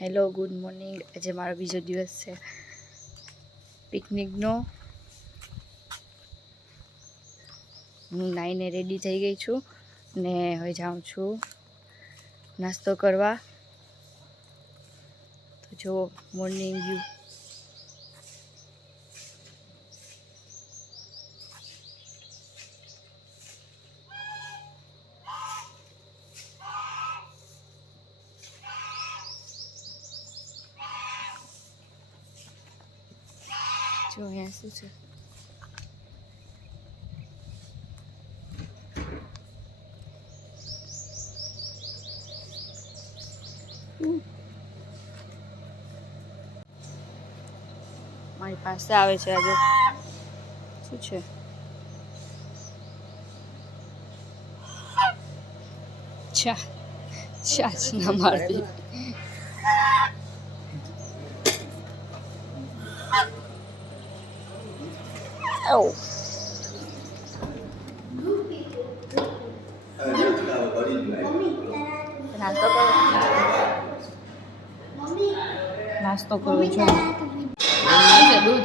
Hello good morning. આજે મારો બીજો દિવસ છે પિકનિકનો. હું નાઈને રેડી થઈ ગઈ છું ને હવે જાઉં છું નાસ્તો કરવા. તો જો મોર્નિંગ વ્યૂ. જો અહીંયા શું છે? મારી પાસે આવે છે આજે. શું છે? ચાચના મારતી. Oh. नाश्तो करो जो दूध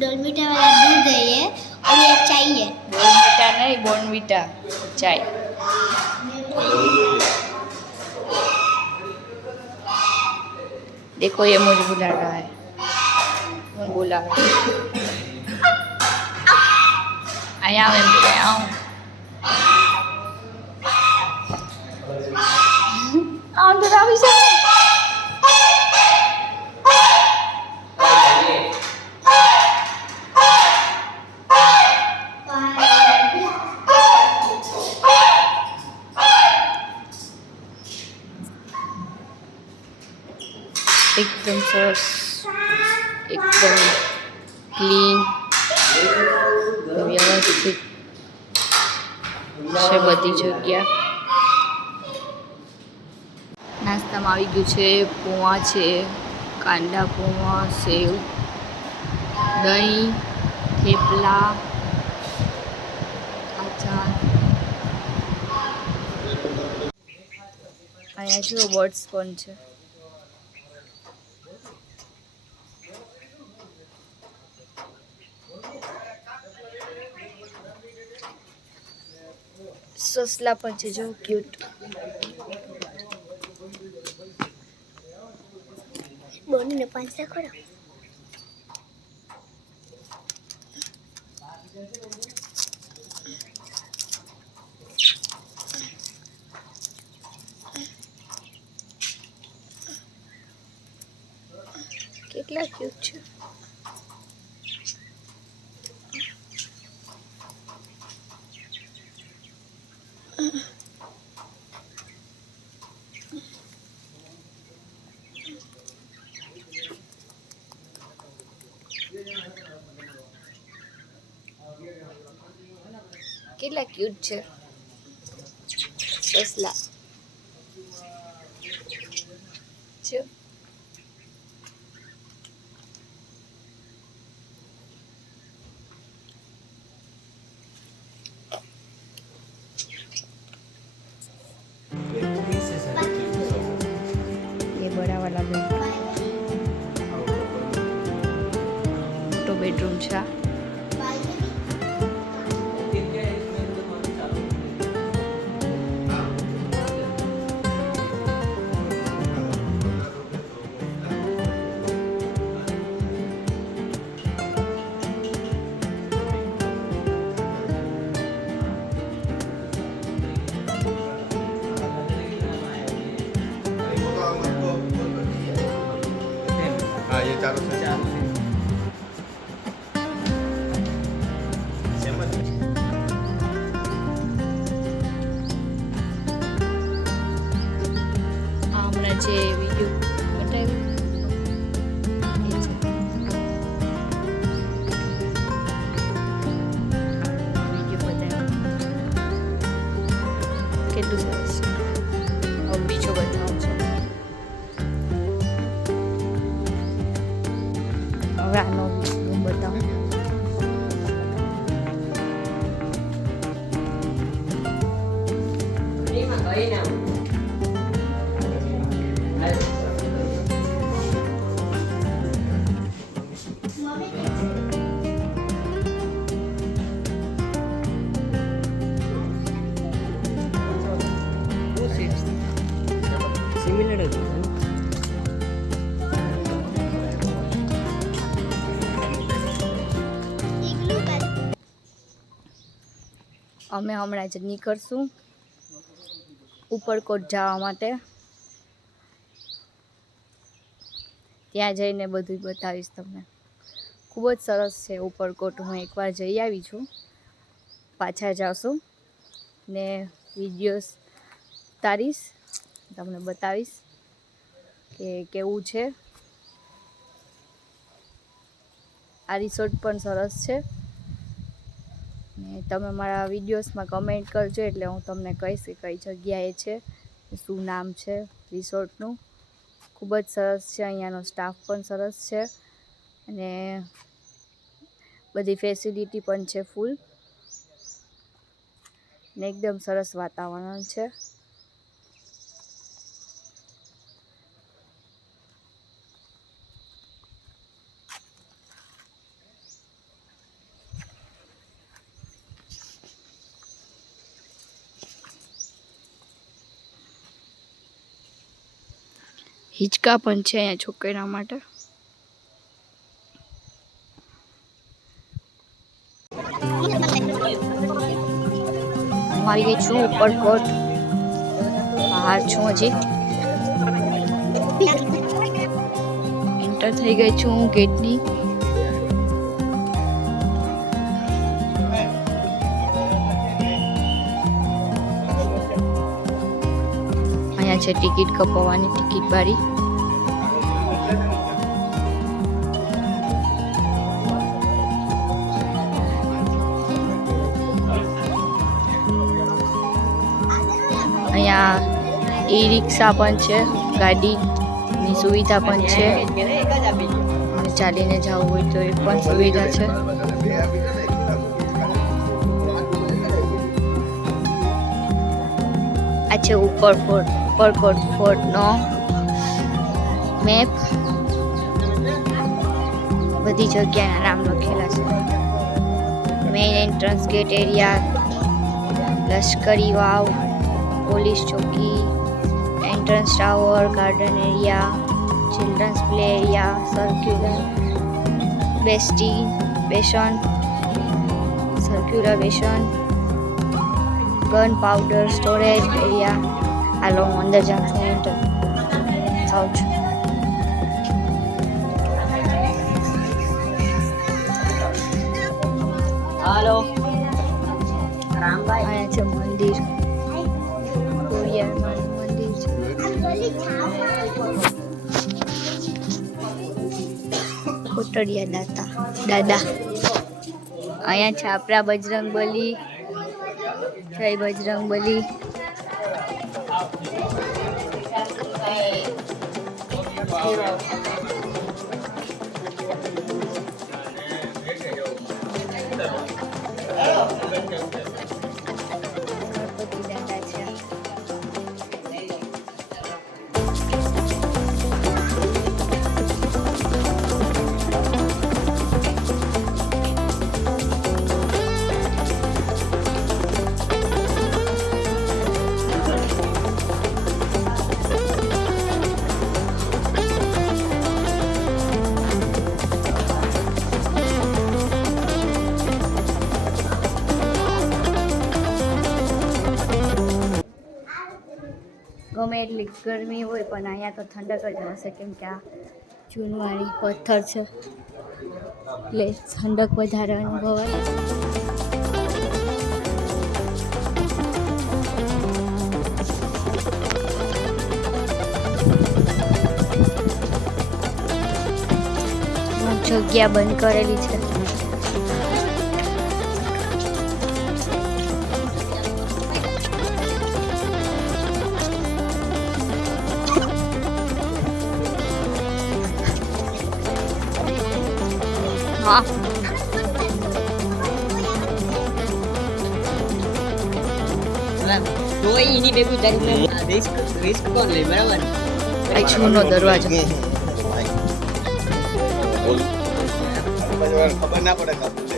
डोलमीठा वाला दूध है ये और ये चाय है. बोर्नवीटा नहीं, बोर्नवीटा चाय. देखो ये मुझे बुला रहा है. कौन बुला रहा है? आया मैं बुलाया हूँ. अंदर आ भी सकते. एकदम सरस, एकदम क्लीन, व्यवस्थित છે બધી જગ્યા. નાસ્તામાં આવી ગયું છે પૌવા છે, કાંદા પૌવા, સેવ, દહીં, થેપલા, આચાર. અહીંયા જો બર્ડ્સ પણ છે. સસલા પણ છે જો ક્યુટ. બોનને પાંચા ખોડો. કેટલા ક્યુટ છે. કેટલા ક્યુટ છે સસલા. જો ये बड़ा वाला मोटो बेडरूम છે. हाँ ये चारों से હમણાં જે વિડીયો બતાવ્યો એ છે. વિડીયો બતાવ્યો કેટલું સરસ છે. હવે બીજો બતાવું છું. હવે આનો રૂમ બતાવું. અમે હમણાં જ નીકળશું ઉપરકોટ જવા માટે. ત્યાં જઈને બધું બતાવીશ તમને. ખૂબ જ સરસ છે ઉપરકોટ. હું એકવાર જઈ આવી છું, પાછા જાશું ને વિડીયોઝ ઉતારીશ, તમને બતાવીશ કે કેવું છે. આ રિસોર્ટ પણ સરસ છે ને તમે મારા વિડીયોઝમાં કમેન્ટ કરજો એટલે હું તમને કહીશ કે કઈ જગ્યાએ છે, શું નામ છે રિસોર્ટનું. ખૂબ જ સરસ છે. અહીંયાનો સ્ટાફ પણ સરસ છે અને બધી ફેસિલિટી પણ છે ફૂલ ને એકદમ સરસ વાતાવરણ છે. હિંચકા પણ છે અહીંયા છોકરા માટે. હું આવી ગઈ છું ઉપરકોટ. બહાર છું, હજી એન્ટર થઈ ગઈ છું હું ગેટની. અહીંયા છે ટિકિટ કપાવવાની ટિકિટ બારી. અહીંયા ઈ રિક્ષા પણ છે, ગાડીની સુવિધા પણ છે. ચાલીને જવું હોય તો એ પણ સુવિધા છે. આ છે ઉપરકોટ ફોર્ટનો મેપ. બધી જગ્યાના નામ લખેલા છે. મેઇન એન્ટ્રન્સ ગેટ એરિયા, લશ્કરી વાવ, પોલીસ ચોકી, entrance tower, garden area, children's play area, circular basin, gun powder storage area. હાલો હું અંદર જાઉં છું, એન્ટર થાઉં છું. હાલો રામભાઈ, અહીંયા છે મંદિર, ખોડિયારમાંનું મંદિર છે. કોટડિયા દાદા. અહીંયા છે આપણા બજરંગબલી. જય બજરંગબલી. ગણપતિ દાદા છે. ગમે એટલી ગરમી હોય પણ અહીંયા તો ઠંડક જ હશે, કેમ કે આ ચૂનવાળી પથ્થર છે એટલે ઠંડક વધારે અનુભવાય. જગ્યા બંધ કરેલી છે. હા તો એની ભેગું તારું રિસ્ક કોણ લે, બરાબર? આ જૂનો દરવાજો. ખબર ના પડે કાપું છે.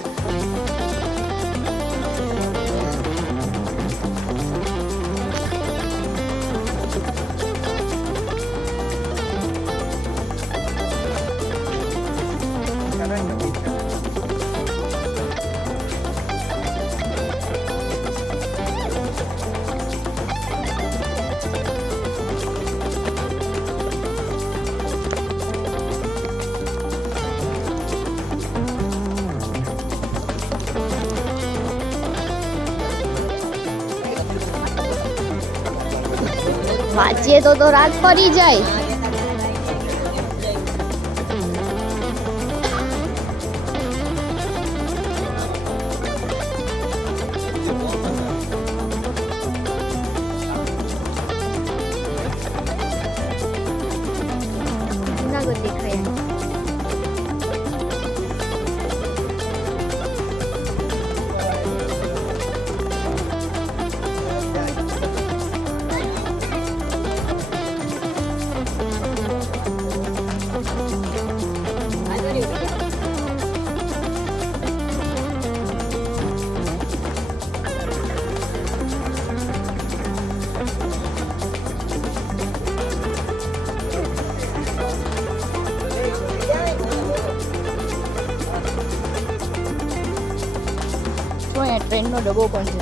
વાંચીએ તો રાત પડી જાય. જુનાગઢ દેખાય. ટ્રેનનો ડબ્બો પણ છે.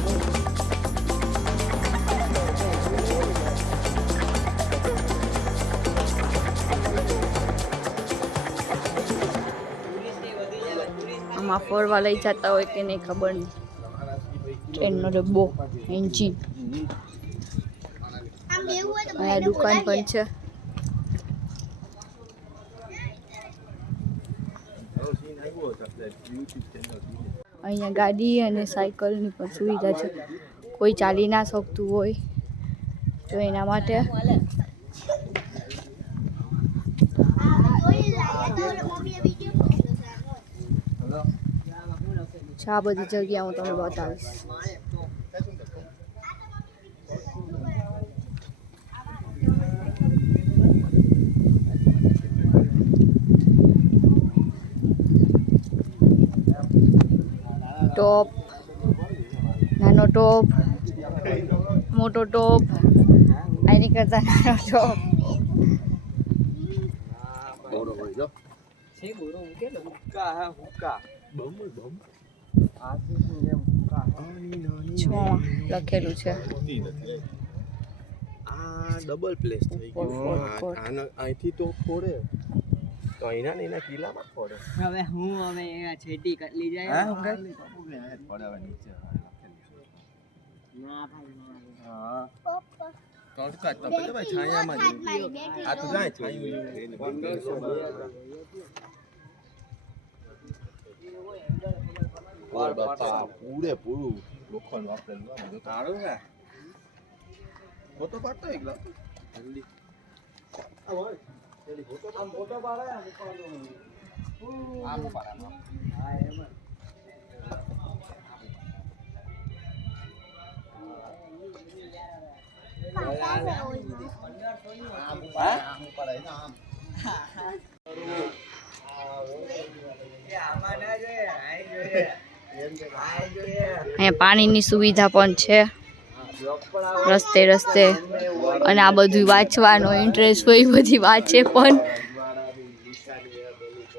આમાં ફરવા લઈ જતા હોય કે નહીં ખબર નહીં. ટ્રેનનો ડબ્બો, એન્જિન, અહીંયા દુકાન પણ છે. અહીંયા ગાડી અને સાયકલની પણ સુવિધા છે. કોઈ ચાલી ના શકતું હોય તો એના માટે. આ બધી જગ્યા હું તમને બતાવીશ. ટોપ, નાનો ટોપ, મોટો ટોપ, આની કરતા નાનો ટોપ. લખેલું છે. આ ડબલ પ્લેસ થઈ ગયું. અહીંથી તો ફોડે તો અહીંના ને એના કિલ્લામાં ફોડે. હવે છેટી કટલી જાય. હા ફોડે હવે નીચે ના ભાઈ હા તડકા તપે તો ભાઈ છાયામાં જ આ તો જાય છાયું ઓર બાપા પૂરું લોખંડ વાપરેલું તારું છે. ફોટો પાડતો એકલા જલ્દી આ હોય જલ્દી ફોટો પાડે આ પાડવાનો હા એમ અહીંયા પાણીની સુવિધા પણ છે રસ્તે રસ્તે. અને આ બધું વાંચવાનો ઇન્ટરેસ્ટ હોય બધી વાંચે પણ.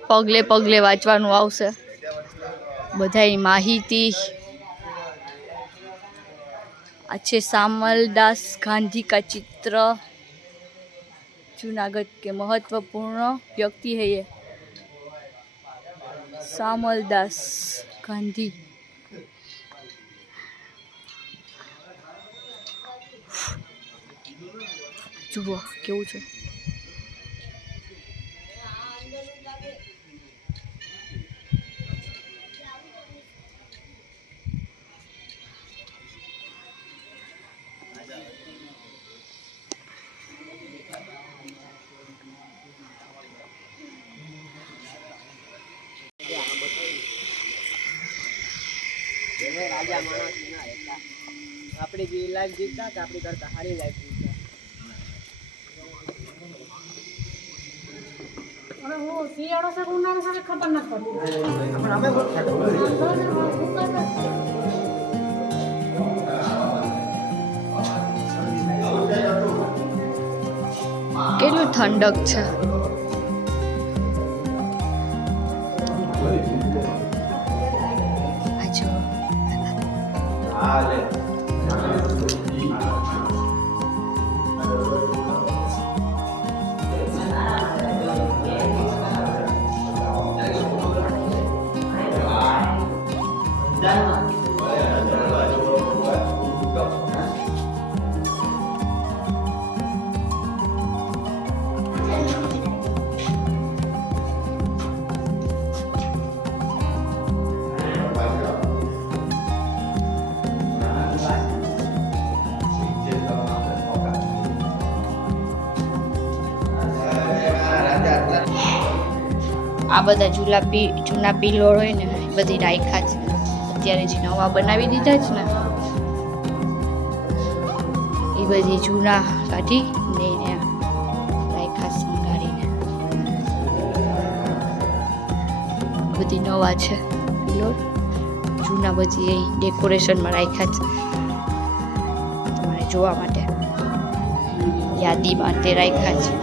પગલે પગલે વાંચવાનું આવશે બધાની માહિતી. अच्छे सामलदास गांधी का चित्र. जूनागढ़ के महत्वपूर्ण व्यक्ति है ये सामलदास गांधी. जुओ केवुं छे. રાજા માણસ ના હતા. આપણી જે લાઈફ જીવતા હતા આપણી કરતા સારી લાઈફ જીવતા. હવે હું શિયાળો છે ઉનાળો છે ખબર નથી પડતી. કેટલું ઠંડક છે. આ બધા જૂના પિલ્લોર હોય ને એ બધી રાખ્યા છે. અત્યારે જે નવા બનાવી દીધા છે ને એ બધી જૂના કાઢી ને એને રાખ્યા સંગાડીને. બધી નવા છે પિલ્લોર, જૂના બધી અહીં ડેકોરેશનમાં રાખ્યા છે તમારે જોવા માટે, યાદી માટે રાખ્યા છે.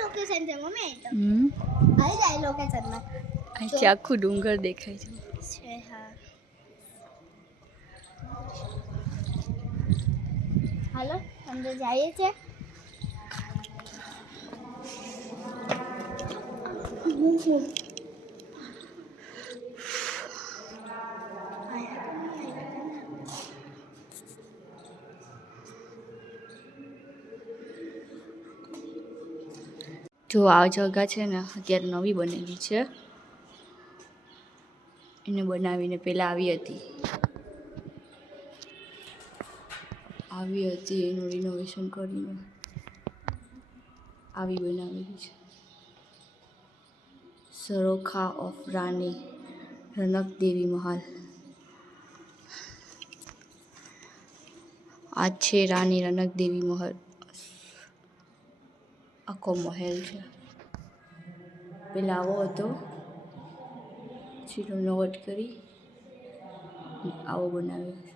લોકેશન છે મમ્મી, આવી જાય લોકેશનમાં અહીંથી આખું ડુંગર દેખાય છે. છે. હા હાલો અંદર જઈએ છે. જો આ જગા છે ને અત્યારે નવી બનેલી છે, એને બનાવીને પહેલાં આવી હતી એનું રિનોવેશન કરીને આવી બનાવેલી છે. સરોખા ઓફ રાની રનક દેવી મહાલ. આ છે રાની રનક દેવી મહાલ, આખો મહેલ છે. પેલા આવો હતો, પછી રિનોવેટ કરી આવો બનાવ્યો છે.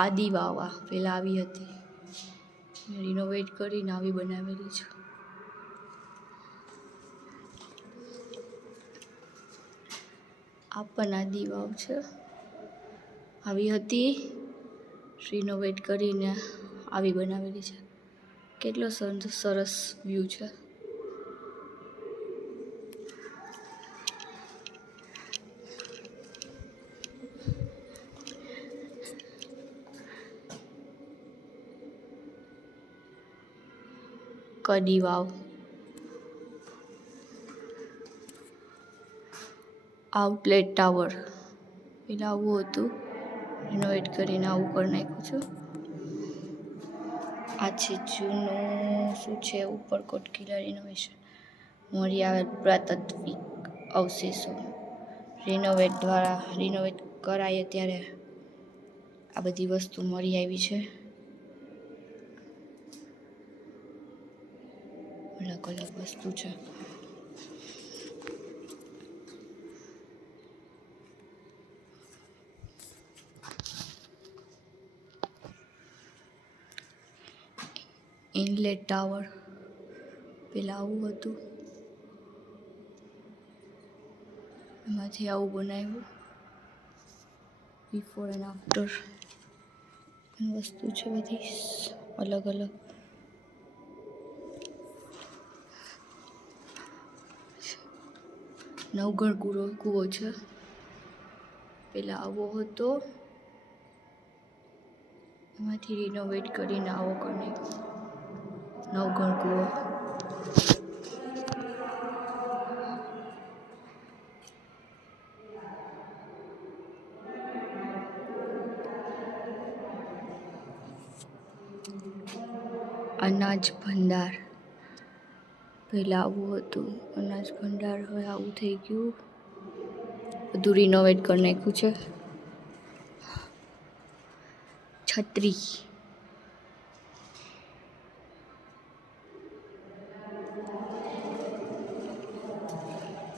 આદિ વાવા પેલા આવી હતી, રિનોવેટ કરીને આવી બનાવેલી છે. આ પણ આદિ વાવ છે, આવી હતી રિનોવેટ કરીને આવી બનાવેલી છે. કેટલો સરસ વ્યૂ છે. કડી વાવ, આઉટલેટ ટાવર પેલા આવું હતું, રિનોવેટ કરીને આવું કરી નાખ્યું છે. આ છે જૂનું શું છે ઉપરકોટ કિલ્લા રિનોવેશન, મળી આવેલ પુરાતાત્વિક અવશેષો રિનોવેટ કરાય ત્યારે આ બધી વસ્તુ મળી આવી છે. અલગ અલગ વસ્તુ છે. ઇનલેટ ટાવર પેલા આવું હતું, એમાંથી આવું બનાવ્યું. બિફોર એન્ડ આફ્ટર વસ્તુ છે બધી અલગ અલગ. નવઘણ કૂવો છે, પેલા આવો હતો, એમાંથી રિનોવેટ કરીને આવો કરી નાખ્યો. નવઘણ કૂવો. અનાજ ભંડાર પહેલાં આવું હતું, અનાજ ભંડાર હવે આવું થઈ ગયું, બધું રિનોવેટ કરી નાખ્યું છે. છત્રી,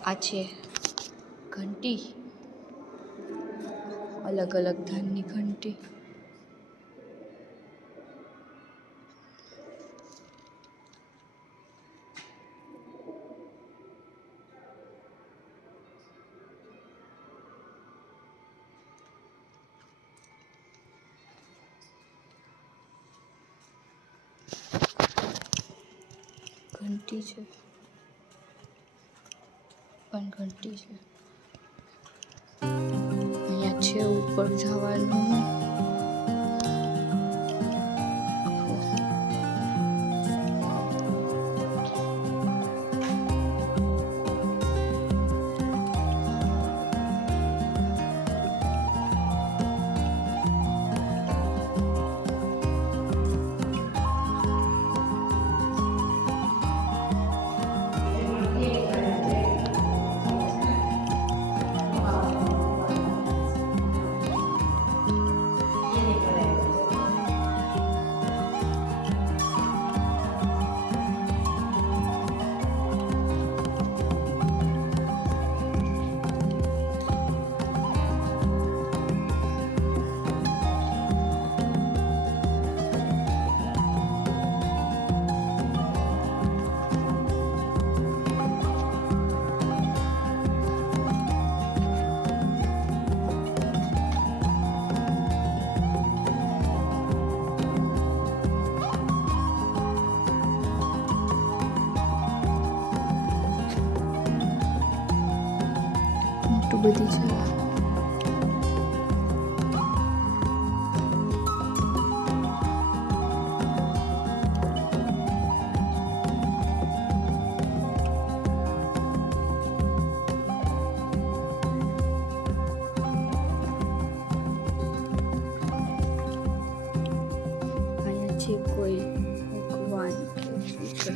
આ છે ઘંટી, અલગ અલગ ધાનની ઘંટી. ઘંટી છે. પણ ઘંટી છે. અહીંયા છે ઉપર જવાનું. મોટું બધી છે. અહીંયા છે કોઈ ભગવાન કે શું છે,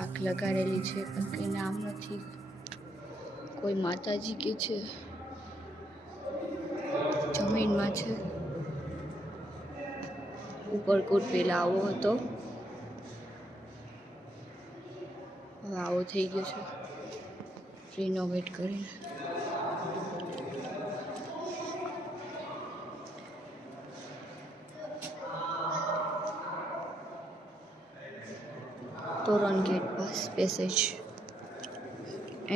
આંખ લગાડેલી છે પણ કંઈ નામ નથી. કોઈ માતાજી કે છે, જમીનમાં છે. ઉપરકોટ પહેલા આવો હતો, હવે આવો થઈ ગયો છે રિનોવેટ કરીને. તોરણ ગેટ પાસ પેસેજ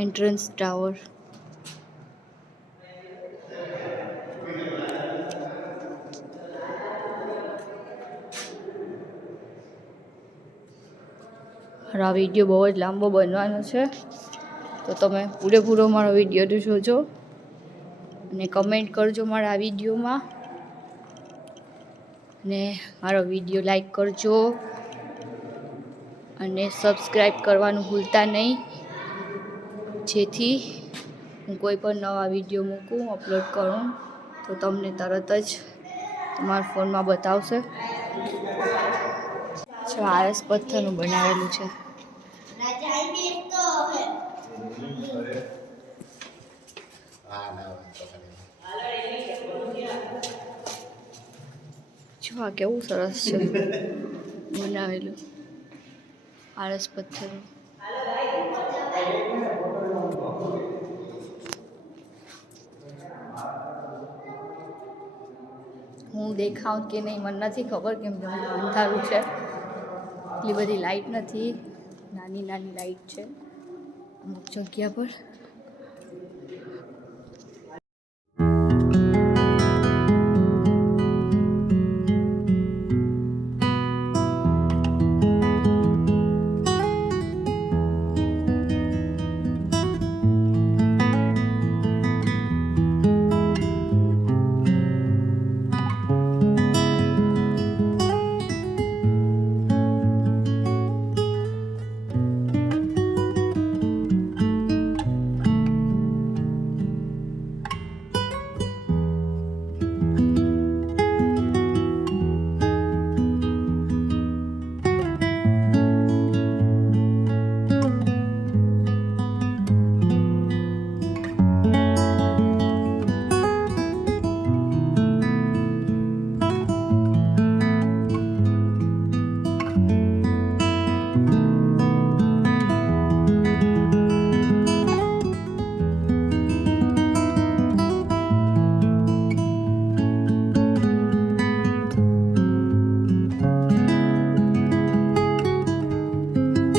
એન્ટ્રન્સ ટાવર. આ વિડીયો બહુ જ લાંબો બનવાનો છે, તો તમે પૂરેપૂરો મારો વિડીયો જોજો અને કમેન્ટ કરજો મારા આ વિડીયોમાં, અને મારો વિડીયો લાઈક કરજો અને સબસ્ક્રાઈબ કરવાનું ભૂલતા નહીં, જેથી હું કોઈ પણ નવા વિડીયો મૂકું, અપલોડ કરું તો તમને તરત જ તમારા ફોનમાં બતાવશે. જો આરસ પથ્થરનું બનાવેલું છે. રાજા આવી તો હવે જો આ કેવું સરસ છે બનાવેલું આરસ પથ્થરનું. હું દેખાઉં કે નહીં મને નથી ખબર, કેમ કે અંધારું છે, એટલી બધી લાઈટ નથી, નાની નાની લાઈટ છે અમુક જગ્યા પર.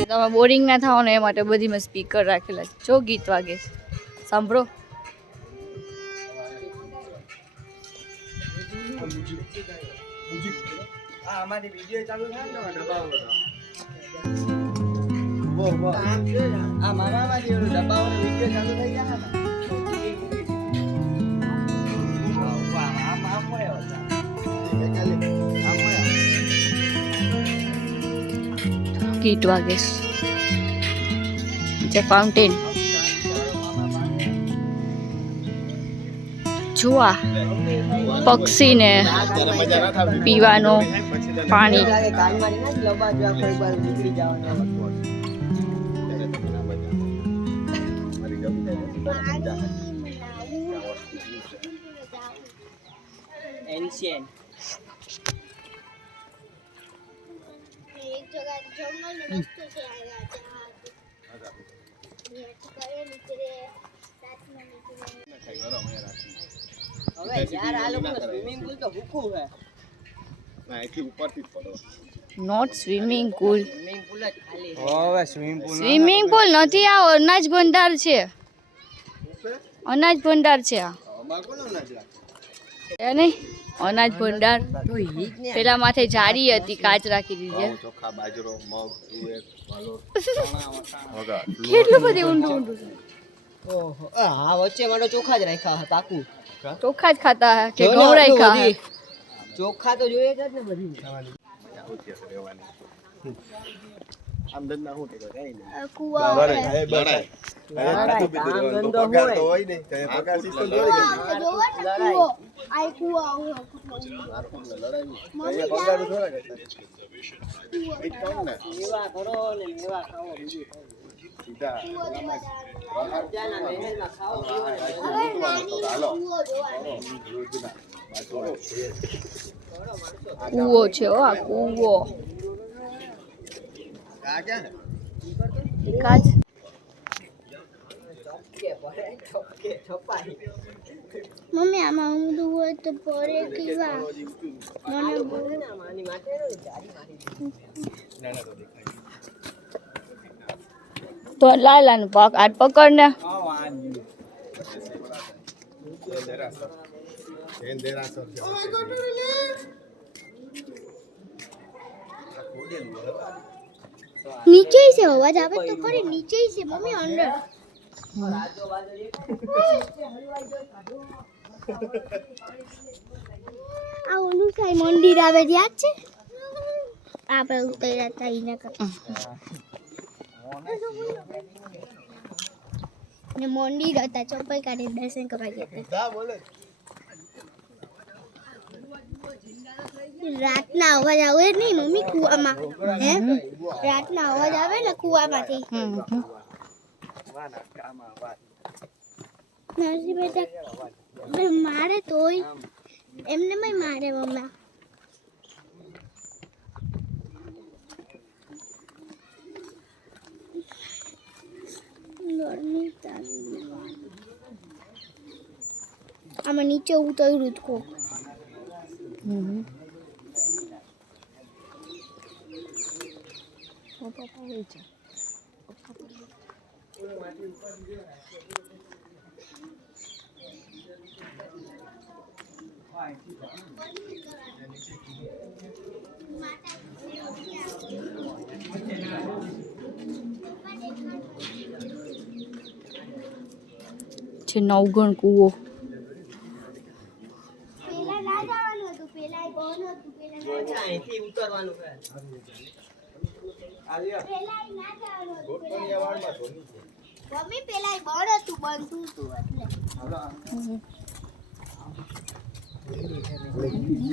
તમે બોરિંગ ના થાઓ ને એ માટે બધી મેં સ્પીકર રાખેલા છે. જો ગીત વાગે છે, સાંભળો. અમારી વિડીયો ચાલુ થાય ને દબાવો. આ મારામાંથી ઓલું ડબ્બાઓનો વિડીયો ચાલુ થઈ ગયા હતા. કીટ વાગે છે ફાઉન્ટેન જોવા પક્ષીને પીવાનો પાણી કાનવાળી ના લંબા જો આખો એક બાર નીકળી જવાનો. એન્શિયન્ટ એક જગह जंगल में रस्तो से आया હવે યાર આ લોકો સ્વિમિંગ પુલ તો હુકું હે. Not swimming pool swimming pool જ ખાલી છે. હવે સ્વિમિંગ પુલ સ્વિમિંગ પુલ નથી આ અનાજ ભંડાર છે અનાજ ભંડાર છે આ એ નહીં અનાજ ભંડાર પેલા માથે જારી હતી કાચ રાખી દીધી ચોખા બાજરો મગ તુવેર વાલોર કેટલું બધું ઊંડું ઊંડું છે ઓહો હા વચ્ચે મારો ચોખા જ રાખ્યા હતા પાકું. ચોખા જ ખાતા હે કે જો ને ઘઉં આટલું રાખ્યા હે બધી. ચોખા તો જોઈએ જ ને બધી. આમદન ના હું ટેકો કઈ નહીં कुआ બરાબર હે બરાબર અરે ખાતું પીતું કામ રહેવાનું. ધંધો પગાર તો હોય. હોય નહીં તે પગાર સિસ્ટમ જોઈ ગઈ कुआ आई कुआ અહીંયા પગાર થોડા કરતા એક કામ ને મેવા કરો ને મેવા ખાઓ બીજું ખાઓ. સીધા રાજાના મહેલમાં ખાઓ પીઓ ને હાલો કૂવો છે હો આ કૂવો આ ક્યાં છે કાચ કે પડે ઠપકે ઠપાઈ. मम्मी आमा ऊंधू હોય તો પરે કેવા મને બોલે ને આની માથે જારી મારી દીધી. ના ના તો દેખાય તો લાલાનું પગ આટ પકડ ને દેરાસર છે નીચે से અવાજ આવે તો ખરી નીચે से મમ્મી અંદર આ ઓલું સાઈ મંદિર આવે યાદ છે આપણે ઉતર્યા હતા એના કરતા ને મંદિર હતા ચપ્પલ કાઢી દર્શન કરવા ગયા હતા દા બોલે રાતના અવાજ આવે જ નહીં મમ્મી કુવામાં હે રાતના અવાજ આવે ને કુવામાંથી નરસી બેટા મારે તોય એમને મારે મમ્મા આમાં નીચે ઉતર્યું જ કો છે નવગણ કૂવો પેલા ના જવાનું હતું પેલા બંધ હતું પેલા અહીંથી ઉતરવાનું છે. ના જવાનું હતું મમ્મી પેલા બંધ હતું બંધ હતું એટલે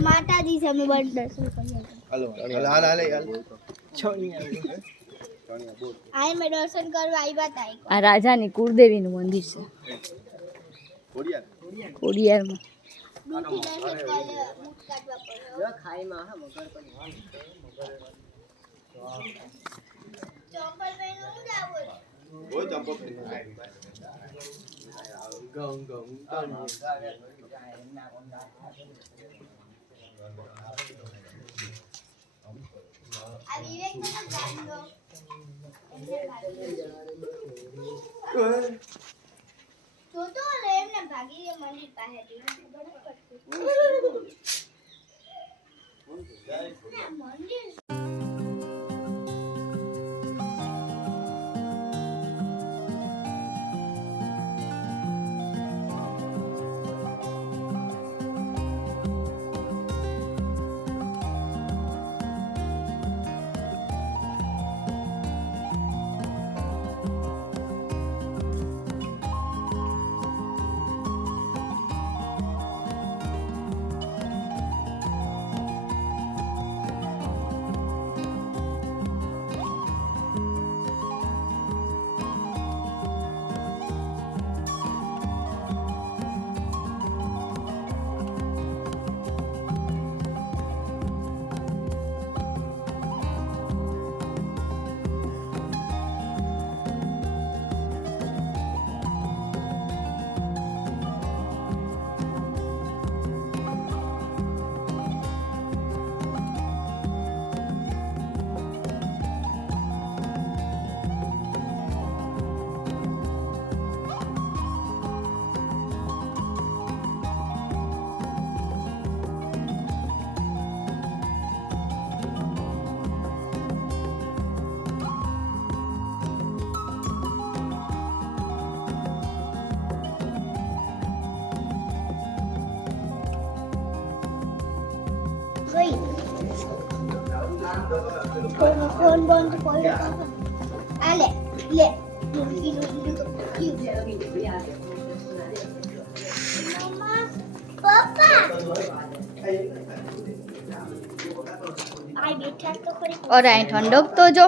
માતાજી સામે બંધ દર્શન કર્યા હાલો હાલ હાલ હાલ આ મેં દર્શન કરવા આવ્યા હતા આ રાજાની કુળદેવીનું મંદિર છે ખોડિયાર ખોડિયારમાં દૂરથી દર્શન કરે બૂટ કાઢવા પડે જો ખાઈમાં હા મગર પણ ચંપલ પહેરીને હું જાવું કોઈ ચંપો ગમ ગમ આ વિવેક મને ગાંડો તો એમને ભાગી મંદિર પાસેથી મંદિર ફોન બંધ કર્યો. આ લે લે મૂકીનું મમ્મા પપ્પા આઈ બેઠા તો ખરી. અરે અહીં ઠંડક તો જો.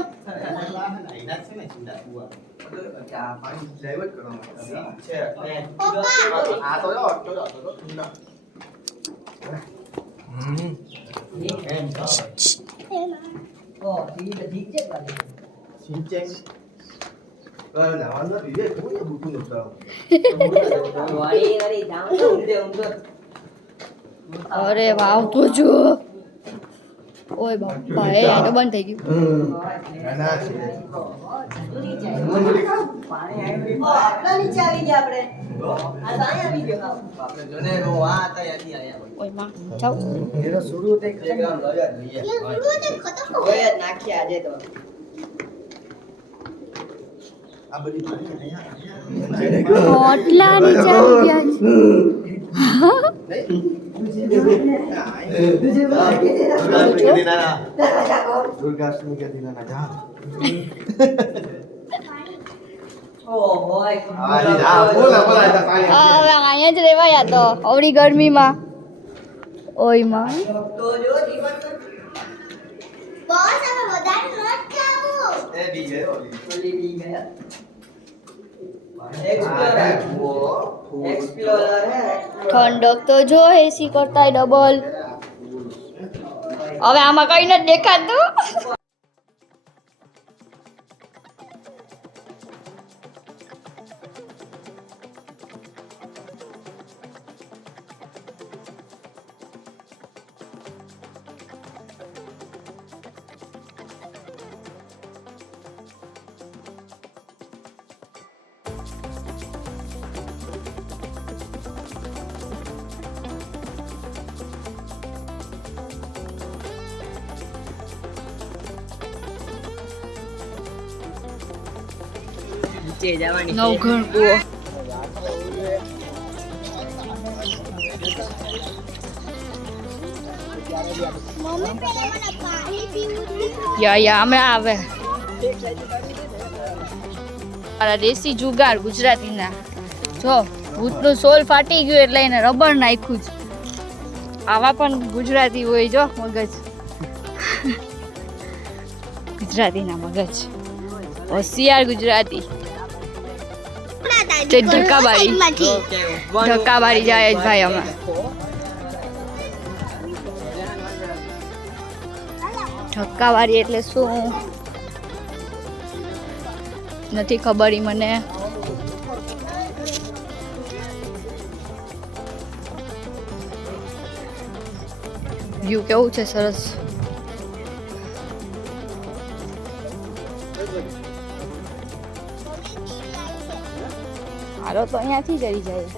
અરે વાવ તો જો. ઓય બાપા એ આ તો બંધ થઈ ગયું. ઓય માં જાઓ. ઓટલા નીચે આવી ગયા दुर्गाष्टमी के दिन ना जा હવે અહીંયા જ રેવાયા તો આવડી ગરમીમાં. ઓય માં બોસ હવે વધારે મત ખાવું. ए डीजे ઠંડક તો જો એસી કરતા ડબલ. હવે આમાં કઈ નથી દેખાતું. નીચે જવાની નવઘણ કૂવો. મમ્મી પેલા મને પાણી પીવું છે. યા હમણાં આવે. મારા દેશી જુગાર ગુજરાતીના. જો ભૂતનું સોલ ફાટી ગયું એટલે એને રબર નાખ્યું છે. આવા પણ ગુજરાતી હોય જો મગજ. ગુજરાતીના મગજ હોશિયાર ગુજરાતી. તે ધક્કાબારી જાય જ ભાઈ અમે. ધક્કાબારી એટલે શું નથી ખબર ઈ મને. વ્યૂ કેવું છે સરસ. હાલો તો અહીંયાથી કરી જાય.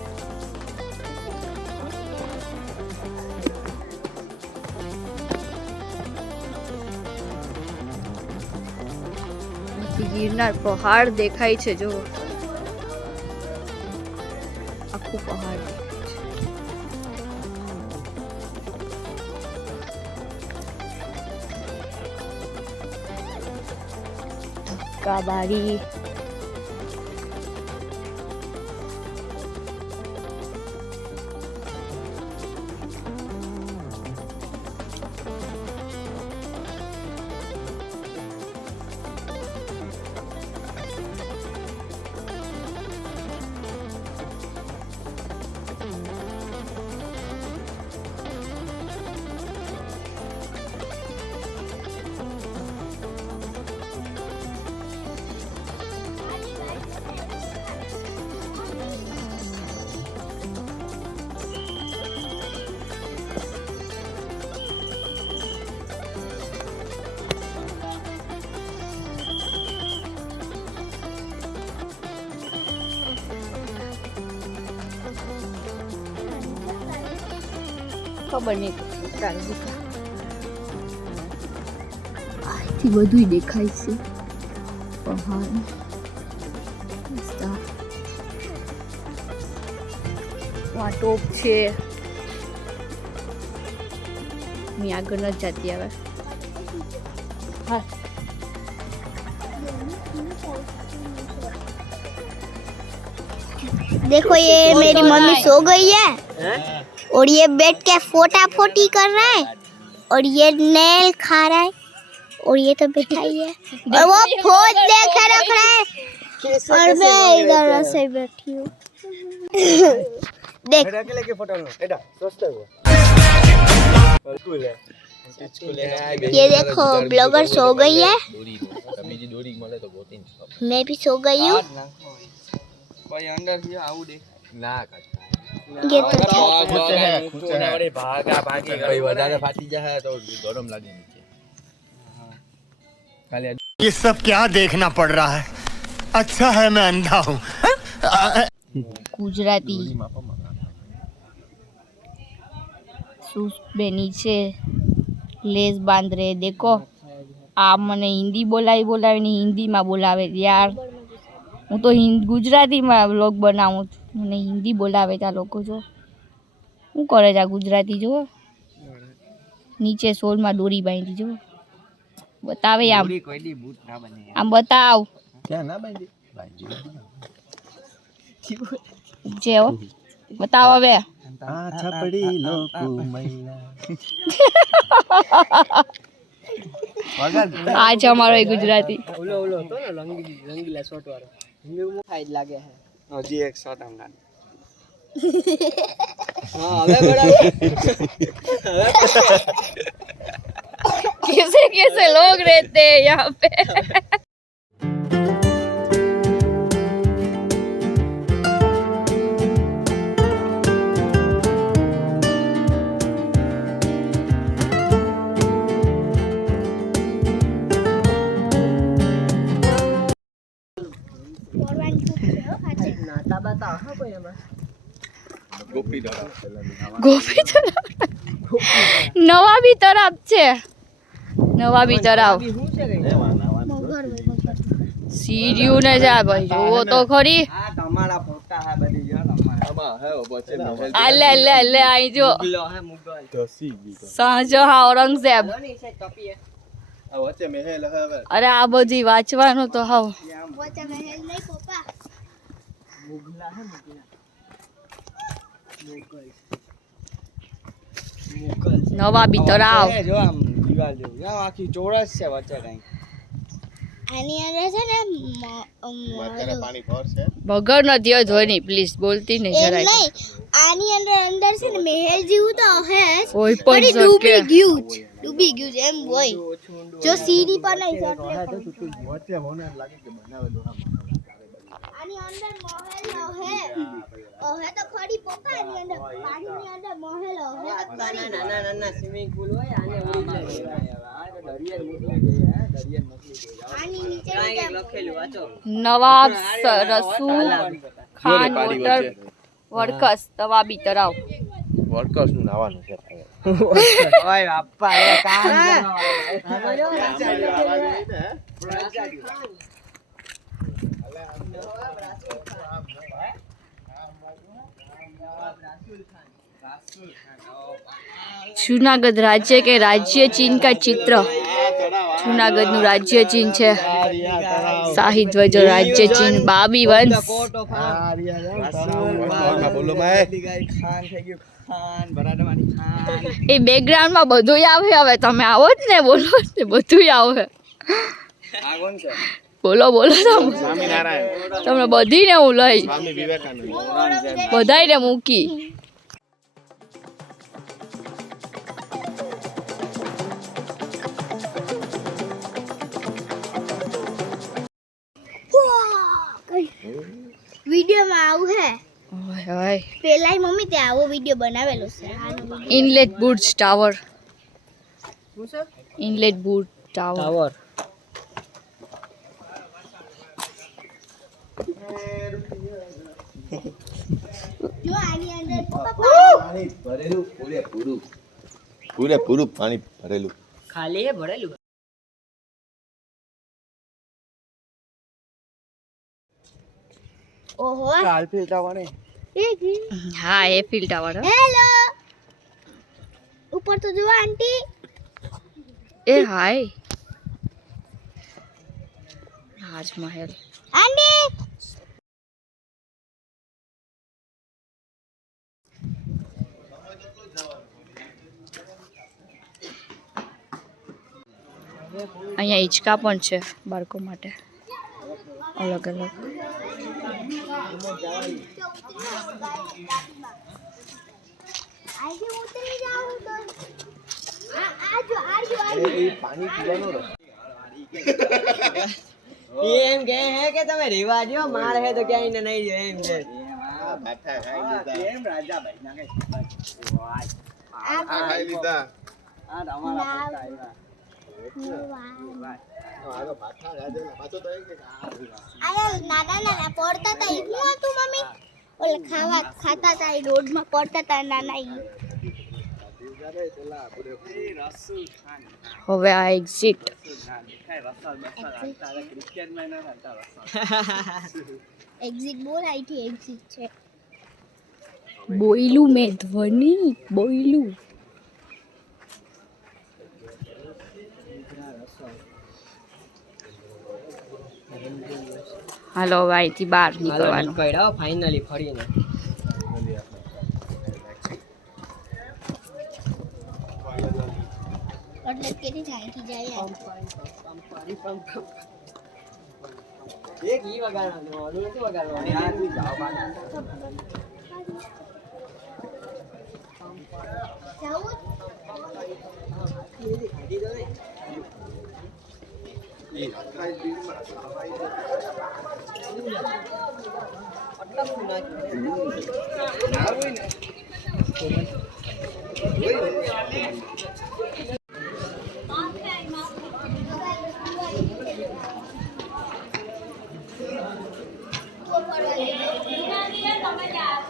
ગિરનાર પહાડ દેખાય છે જો. આખું પહાડ ધક્કાબારી. ખબર નહીં અહીંથી બધું દેખાય છે. પહાડ ટોપ છે. હું આગળ ન જતી હવે. હા देखो ये मेरी मम्मी सो गई है और ये बैठ के फोटा फोटी कर रहा है और ये नेल खा रहा है और ये तो बैठा ही है और वो फोन देख रख रहा है और मैं इधर ऐसे बैठी हूँ देख એડા કે લેકે ફોટો નો એડા સસ્તો હો સ્કૂલ હે સ્કૂલ હે ये देखो ब्लॉगर सो गई है બીજી દોરી મળે તો ગોતીને मैं भी सो गई हूँ કોઈ અંદર થી આવું દે ના કાકા ये तो था ખૂચે વડે ભાગા ભાગી ભાઈ વધારે ફાટી જાય તો ગરમ લાગે નીચે ખાલી ये सब क्या देखना पड़ रहा है अच्छा है मैं अंधा हूँ ગુજરાતી सूस पे नीचे लेस बांध रहे देखो આ મને હિન્દી બોલાવીને હિન્દીમાં બોલાવે યાર હું તો ગુજરાતીમાં વ્લોગ બનાવું છું મને હિન્દી બોલાવે છે આ લોકો જો શું કરે છે આ ગુજરાતી જો નીચે સોલમાં દોરી બાંધી જો બતાવે આમ કોઈ દી ભૂત ના બને આમ બતાવ ક્યાં ના બાંધી બાંધી ઉપજે હો બતાવ હવે આ છપડી લોકો મૈલા આ છે અમારો એ ગુજરાતી ઓલો ઓલો તો ને રંગીલા શોટ વાળો હિન્દી માં ખાઈ જ લાગે હે હજી એક શોટ આમ ના હા હવે બરાબર कैसे कैसे लोग रहते हैं यहाँ पे નાતા બાતા હા કોઈ એમાં ગોપી દોરા ગોપી તળાવ નવાબી તળાવ છે નવાબી તળાવ શું છે કઈ સીડીયું ને જા ભાઈ જોવો તો ખરી આ તમારા ફોટા હે બધી જો તમારા આમાં હે વચ્ચે મહેલ લે લે લે આઈ જો મુગલો હે મુગલ ધસી ગઈ શાહજહાં ઔરંગઝેબ ની છે ટપી હે આ વચ્ચે મહેલ હે હવે અરે આ બધી વાંચવાનું તો હાવ वो तो महल नहीं पापा મુગલા હે મુગલ નવાબી તળાવ જો આમ દીવાલ જેવું આમ આખી ચોરસ છે વચ્ચે કઈ आनी अंदर से ना પાણી ભરશે ભગર નથી જ હોય નહીં પ્લીઝ બોલતી નહીં एम જરાય नहीं आनी अंदर से ना महल जीव तो है કોઈ પણ પણ શકે ડૂબી ગયું છે એમ હોય જો સીડી પર નહીં છે એટલે વચ્ચે મને લાગે કે બનાવેલું આની અંદર મહેલ હે ઓહે તો ખડી પપ્પા આની અંદર પાણીની અંદર મહેલ હે તો ખરી નાના નાના સ્વિમિંગ પૂલ હોય આને ઉડી જાય આ તો દરિયા મોકલી દે હે દરિયા મોકલી દે આની નીચે કાંઈ લખેલું વાંચો નવાબ રસૂલ ખાન પાણી વોટર વર્કસ નવાબી તળાવ વર્કર્સ નું નાવાનું છે ઓય બાપા એ કામ जूनागढ़ राज्य के राज्य चिन्ह का चित्र जूनागढ़ નું રાજ્ય ચિહ્ન છે શાહી ધ્વજ રાજ્ય ચિહ્ન બાબી વંશ બોલો માય ખાન થઈ ગયું ખાન બરાડવાની ખાન એ બેકગ્રાઉન્ડ માં બધું આવે હવે તમે આવો જ ને બોલો ને બધું આવે આ કોણ છે બોલો બોલો તમે સ્વામિનારાયણ તમને બધીને હું લઈ સ્વામી વિવેકાનંદ બધાયને મૂકી વિડિયો માં આવું હે ઓય ઓય પેલાય મમ્મી તે આવો વિડિયો બનાવેલો છે આનો video. Inlet Burj tower inlet Burj tower tower જો આની અંદર પપ્પા પાણી ભરેલું પૂરેપૂરું પાણી ભરેલું ખાલી હે ભરેલું ઓહો કાલ ફિલ્ટા વણે હા એફિલ ટાવર હેલો ઉપર તો જો આંટી એ હાય તાજમહેલ. આંટી અહીંયા હિંચકા પણ છે બાળકો માટે અલગ અલગ. આજે ઉતરી જાઉં તો આજો પાણી પીવાનો એમ કે હે કે તમે રેવા દો, માર હે તો ક્યાંય ને નહીં રહ્યો એમ કે ભાઠા ખાઈ લીધા. એમ રાજાભાઈ ના કઈ આ ખાઈ લીધા. આ તમારા પોતા આવ્યા. આ તો ભાઠા રાજા પાછો તો એક આયા નાના નાના પડતા હતા એટલું હતું મમ્મી ઓલે ખાતા હતા એ રોડમાં પડતા હતા નાના ઈ રસુલ ખાન હવે આ એક્ઝિટ. દેખાય રસલ બસલ હાલતા ક્રિકેટ માં ના હાલતા રસલ. એક્ઝિટ બોલ આઈથી એક્ઝિટ છે બોયલું મેં ધ્વનિ બોયલું. હાલો હવે અહીંથી બહાર નીકળવાનું. કઈડા ફાઇનલી ફરીને એટલે કેટી જાઈથી જાય એક ઈ વગાડવાનું ઓલું નથી વગાડવાનું યાર બી જાવ બાર ખાધી દો ને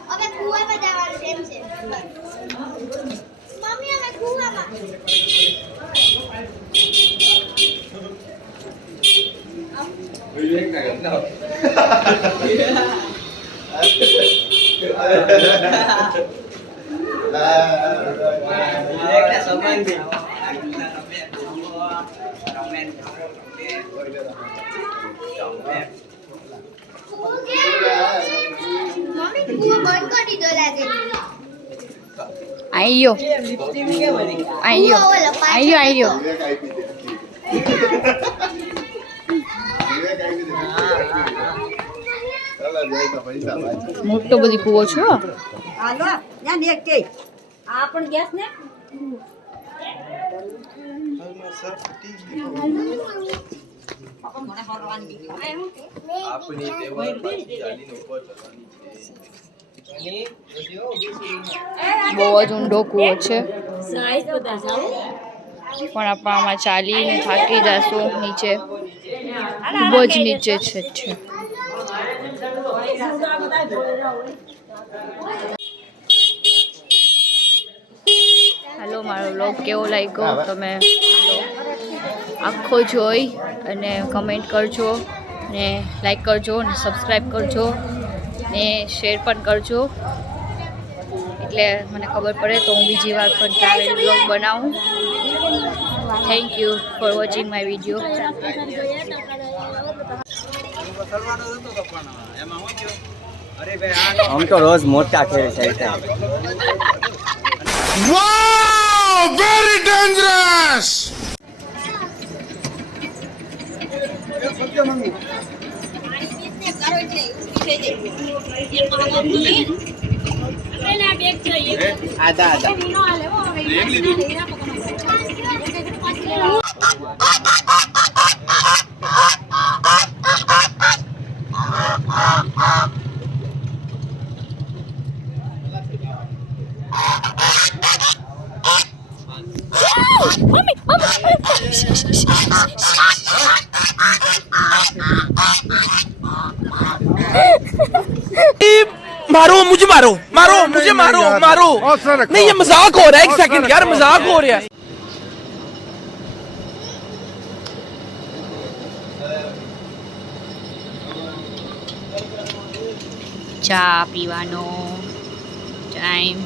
હવે કુવામાં જવાનું એમ છે મમ્મી અમે કુવામાં એકલા સંબંધી મમ્મી કુવા બંધ કરી દો લાગે આઈયો લિપસ્ટિક કેમ હતી આઈયો કુવા ઓલો પાછળ આઈયો આઈયો. વિવેક આપી દે. વિવેક આપી દે. ચાલો જાય તો પૈસા પાછા. મોટો બધી કૂવો છો. હાલો ત્યાં દેખ કે આ પણ ગેસ ને આપની તેવર પાછી ચાલીને ઉપર ચડવાની છે. બહુ જ ઊંડો કૂવો છે પણ આપણે આમાં ચાલીને થાકી જશું. નીચે ખૂબ જ નીચે છે. હાલો મારો વ્લોગ કેવો લાગ્યો તમે આખો જોઈ અને કમેન્ટ કરજો ને લાઈક કરજો ને સબસ્ક્રાઈબ કરજો ને શેર પણ કરજો એટલે મને ખબર પડે તો હું બીજી વાર પણ ટ્રાવેલ વ્લોગ બનાવું. Thank you for watching my video. આમ તો રોજ મોટા ખેલ છે Wow! Very dangerous! આદા આદા मारो मुझे मारो मारो मुझे मारो मारो नहीं ये मजाक हो रहा है एक सेकंड यार मजाक हो रहा है ચા પીવાનો ટાઈમ.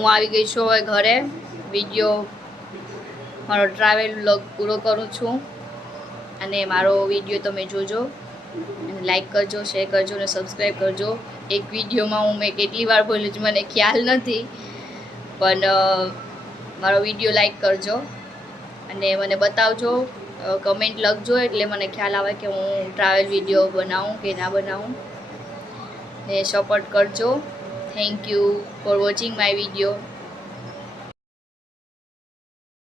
હું આવી ગઈ છું હવે ઘરે. વિડીયો મારો ટ્રાવેલ વ્લોગ પૂરો કરું છું. અને મારો વિડીયો તમે જોજો અને લાઈક કરજો, શેર કરજો અને સબસ્ક્રાઈબ કરજો. એક વિડીયોમાં મેં કેટલી વાર બોલું છું મને ખ્યાલ નથી, પણ મારો વિડીયો લાઈક કરજો અને મને બતાવજો, કમેન્ટ લખજો, એટલે મને ખ્યાલ આવે કે હું ટ્રાવેલ વિડીયો બનાવું કે ના બનાવું. ને સપોર્ટ કરજો. Thank you for watching my video.